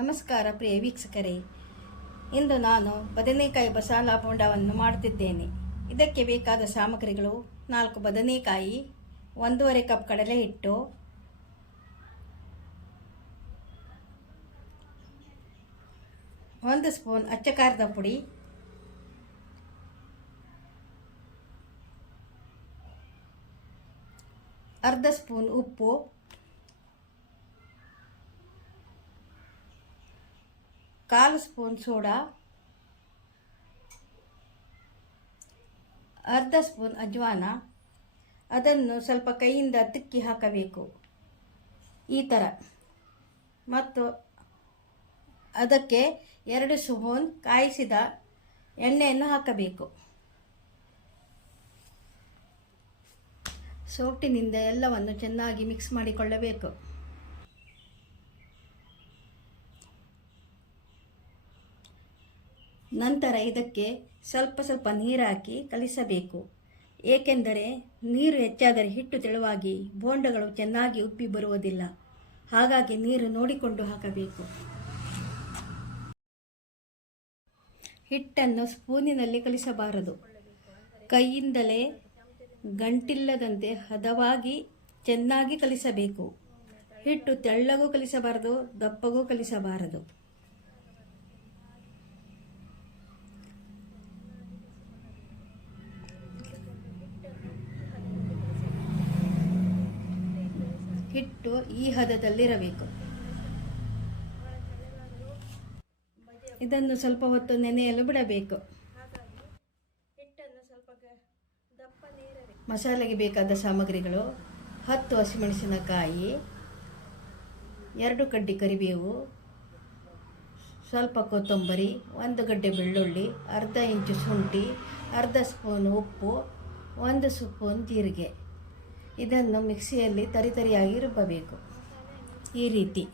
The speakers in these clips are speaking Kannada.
ನಮಸ್ಕಾರ ಪ್ರಿಯ ವೀಕ್ಷಕರೇ. ಇಂದು ನಾನು ಬದನೆಕಾಯಿ ಮಸಾಲ ಬೋಂಡವನ್ನು ಮಾಡುತ್ತಿದ್ದೇನೆ. ಇದಕ್ಕೆ ಬೇಕಾದ ಸಾಮಗ್ರಿಗಳು ನಾಲ್ಕು ಬದನೆಕಾಯಿ, ಒಂದೂವರೆ ಕಪ್ ಕಡಲೆ ಹಿಟ್ಟು ಒಂದು ಸ್ಪೂನ್ ಅಚ್ಚ ಖಾರದ ಪುಡಿ, ಅರ್ಧ ಸ್ಪೂನ್ ಉಪ್ಪು ಕಾಲು ಸ್ಪೂನ್ ಸೋಡಾ, ಅರ್ಧ ಸ್ಪೂನ್ ಅಜ್ವಾನ, ಅದನ್ನು ಸ್ವಲ್ಪ ಕೈಯಿಂದ ತಿಕ್ಕಿ ಹಾಕಬೇಕು. ಈ ಥರ ಮತ್ತು ಅದಕ್ಕೆ ಎರಡು ಸ್ಪೂನ್ ಕಾಯಿಸಿದ ಎಣ್ಣೆಯನ್ನು ಹಾಕಬೇಕು. ಸೋಟಿನಿಂದ ಎಲ್ಲವನ್ನು ಚೆನ್ನಾಗಿ ಮಿಕ್ಸ್ ಮಾಡಿಕೊಳ್ಳಬೇಕು. ನಂತರ ಇದಕ್ಕೆ ಸ್ವಲ್ಪ ಸ್ವಲ್ಪ ನೀರು ಹಾಕಿ ಕಲಿಸಬೇಕು. ಏಕೆಂದರೆ ನೀರು ಹೆಚ್ಚಾದರೆ ಹಿಟ್ಟು ತೆಳುವಾಗಿ ಬೋಂಡಗಳು ಚೆನ್ನಾಗಿ ಉಪ್ಪಿ ಬರುವುದಿಲ್ಲ. ಹಾಗಾಗಿ ನೀರು ನೋಡಿಕೊಂಡು ಹಾಕಬೇಕು. ಹಿಟ್ಟನ್ನು ಸ್ಪೂನಿನಲ್ಲಿ ಕಲಿಸಬಾರದು. ಕೈಯಿಂದಲೇ ಗಂಟಿಲ್ಲದಂತೆ ಹದವಾಗಿ ಚೆನ್ನಾಗಿ ಕಲಿಸಬೇಕು. ಹಿಟ್ಟು ತೆಳ್ಳಗೂ ಕಲಿಸಬಾರದು, ದಪ್ಪಗೂ ಕಲಿಸಬಾರದು. ಈ ಹದದಲ್ಲಿರಬೇಕು. ಇದನ್ನು ಸ್ವಲ್ಪ ಹೊತ್ತು ನೆನೆಯಲು ಬಿಡಬೇಕು. ಮಸಾಲೆಗೆ ಬೇಕಾದ ಸಾಮಗ್ರಿಗಳು, ಹತ್ತು ಹಸಿಮೆಣಸಿನಕಾಯಿ, ಎರಡು ಕಡ್ಡಿ ಕರಿಬೇವು, ಸ್ವಲ್ಪ ಕೊತ್ತಂಬರಿ, ಒಂದು ಗಡ್ಡೆ ಬೆಳ್ಳುಳ್ಳಿ, ಅರ್ಧ ಇಂಚು ಶುಂಠಿ, ಅರ್ಧ ಸ್ಪೂನ್ ಉಪ್ಪು, ಒಂದು ಸ್ಪೂನ್ ಜೀರಿಗೆ. ಇದನ್ನು ಮಿಕ್ಸಿಯಲ್ಲಿ ತರಿತರಿಯಾಗಿ ರುಬ್ಬಬೇಕು. ಈ ರೀತಿ.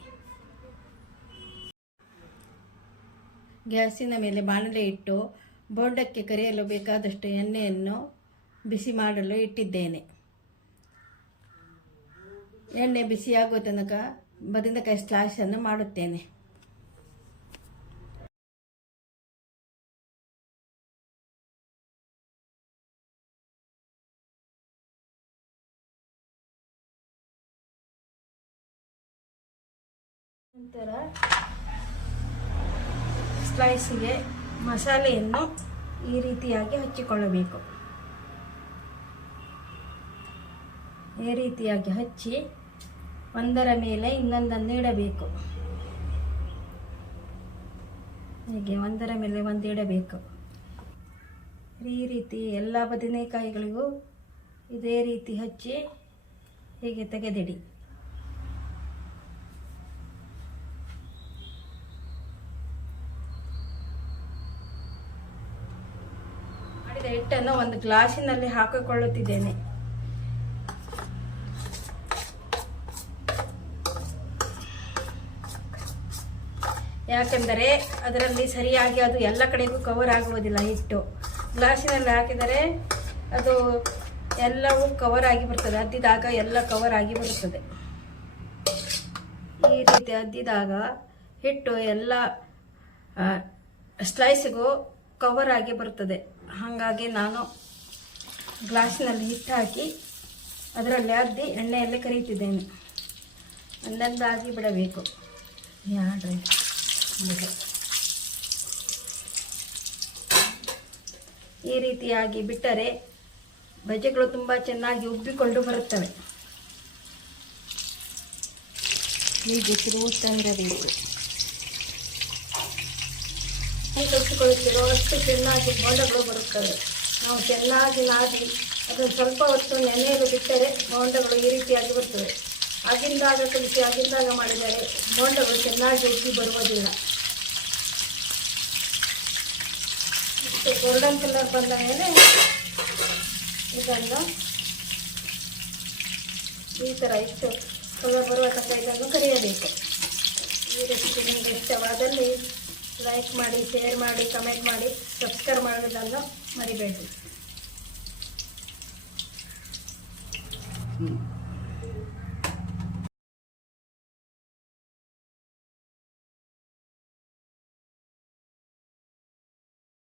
ಗ್ಯಾಸಿನ ಮೇಲೆ ಬಾಣಲೆ ಇಟ್ಟು ಬೋಂಡಕ್ಕೆ ಕರಿಯಲು ಬೇಕಾದಷ್ಟು ಎಣ್ಣೆಯನ್ನು ಬಿಸಿ ಮಾಡಲು ಇಟ್ಟಿದ್ದೇನೆ. ಎಣ್ಣೆ ಬಿಸಿಯಾಗುವ ತನಕ ಬದನೆಕಾಯಿ ಸ್ಲಾಶನ್ನು ಮಾಡುತ್ತೇನೆ. ನಂತರ ಸ್ಲೈಸಿಗೆ ಮಸಾಲೆಯನ್ನು ಈ ರೀತಿಯಾಗಿ ಹಚ್ಚಿಕೊಳ್ಳಬೇಕು. ಈ ರೀತಿಯಾಗಿ ಹಚ್ಚಿ ಒಂದರ ಮೇಲೆ ಇನ್ನೊಂದನ್ನು ಇಡಬೇಕು. ಹೀಗೆ ಒಂದರ ಮೇಲೆ ಒಂದು ಇಡಬೇಕು. ಈ ರೀತಿ ಎಲ್ಲ ಬದನೆಕಾಯಿಗಳಿಗೂ ಇದೇ ರೀತಿ ಹಚ್ಚಿ ಹೀಗೆ ತೆಗೆದಿಡಿ. ಮಾಡಿದ ಹಿಟ್ಟನ್ನು ಒಂದು ಗ್ಲಾಸಿನಲ್ಲಿ ಹಾಕಿಕೊಳ್ಳುತ್ತಿದ್ದೇನೆ. ಯಾಕೆಂದರೆ ಅದರಲ್ಲಿ ಸರಿಯಾಗಿ ಅದು ಎಲ್ಲ ಕಡೆಗೂ ಕವರ್ ಆಗುವುದಿಲ್ಲ ಹಿಟ್ಟು. ಗ್ಲಾಸಿನಲ್ಲಿ ಹಾಕಿದರೆ ಅದು ಎಲ್ಲವೂ ಕವರ್ ಆಗಿ ಬರ್ತದೆ, ಅದ್ದಿದಾಗ ಎಲ್ಲ ಕವರ್ ಆಗಿ ಬರುತ್ತದೆ. ಈ ರೀತಿ ಅದ್ದಿದಾಗ ಹಿಟ್ಟು ಎಲ್ಲ ಸ್ಲೈಸಿಗೂ ಕವರ್ ಆಗಿ ಬರ್ತದೆ. ಹಾಗಾಗಿ ನಾನು ಗ್ಲಾಸ್ನಲ್ಲಿ ಹಿಟ್ಟು ಹಾಕಿ ಅದರಲ್ಲಿ ಅದ್ದಿ ಎಣ್ಣೆಯಲ್ಲೇ ಕರೀತಿದ್ದೇನೆ. ಒಂದೊಂದಾಗಿ ಬಿಡಬೇಕು. ಯಾಡ್ರಿ ಈ ರೀತಿಯಾಗಿ ಬಿಟ್ಟರೆ ಬಜೆಗಳು ತುಂಬ ಚೆನ್ನಾಗಿ ಉಬ್ಬಿಕೊಂಡು ಬರುತ್ತವೆ. ಹೀಗೆ ತಿರುಗುತ್ತಾ ಇರಬೇಕು ಕಲಿಸಿಕೊಳ್ಳುತ್ತಿರೋ ಅಷ್ಟು ಚೆನ್ನಾಗಿ ಬೋಂಡಗಳು ಬರುತ್ತವೆ. ನಾವು ಚೆನ್ನಾಗಿ ನಾದಿ, ಅದನ್ನು ಸ್ವಲ್ಪ ಹೊತ್ತು ನೆನೆಯಲು ಬಿಟ್ಟರೆ ಬೋಂಡಗಳು ಈ ರೀತಿಯಾಗಿ ಬರ್ತವೆ. ಆಗಿಂದಾಗ ಕಲಿಸಿ, ಆಗಿಂದಾಗ ಮಾಡಿದರೆ ಬೋಂಡಗಳು ಚೆನ್ನಾಗಿ ಉಜ್ಜಿ ಬರುವುದಿಲ್ಲ. ಇಷ್ಟು ಗೋಲ್ಡನ್ ಕಲರ್ ಬಂದ ಮೇಲೆ ಇದನ್ನು ಈ ಥರ ಇಷ್ಟು ಕಲರ್ ಬರುವ ತನಕ ಇದನ್ನು ಕರೆಯಬೇಕು. ಈ ರೆಸಿಪಿ ನಿಮಗೆ ಇಷ್ಟವಾದಲ್ಲಿ ಲೈಕ್ ಮಾಡಿ ಶೇರ್ ಮಾಡಿ ಕಮೆಂಟ್ ಮಾಡಿ ಸಬ್ಸ್ಕ್ರೈಬ್ ಮಾಡೋದನ್ನು ಮರಿಬೇಡಿ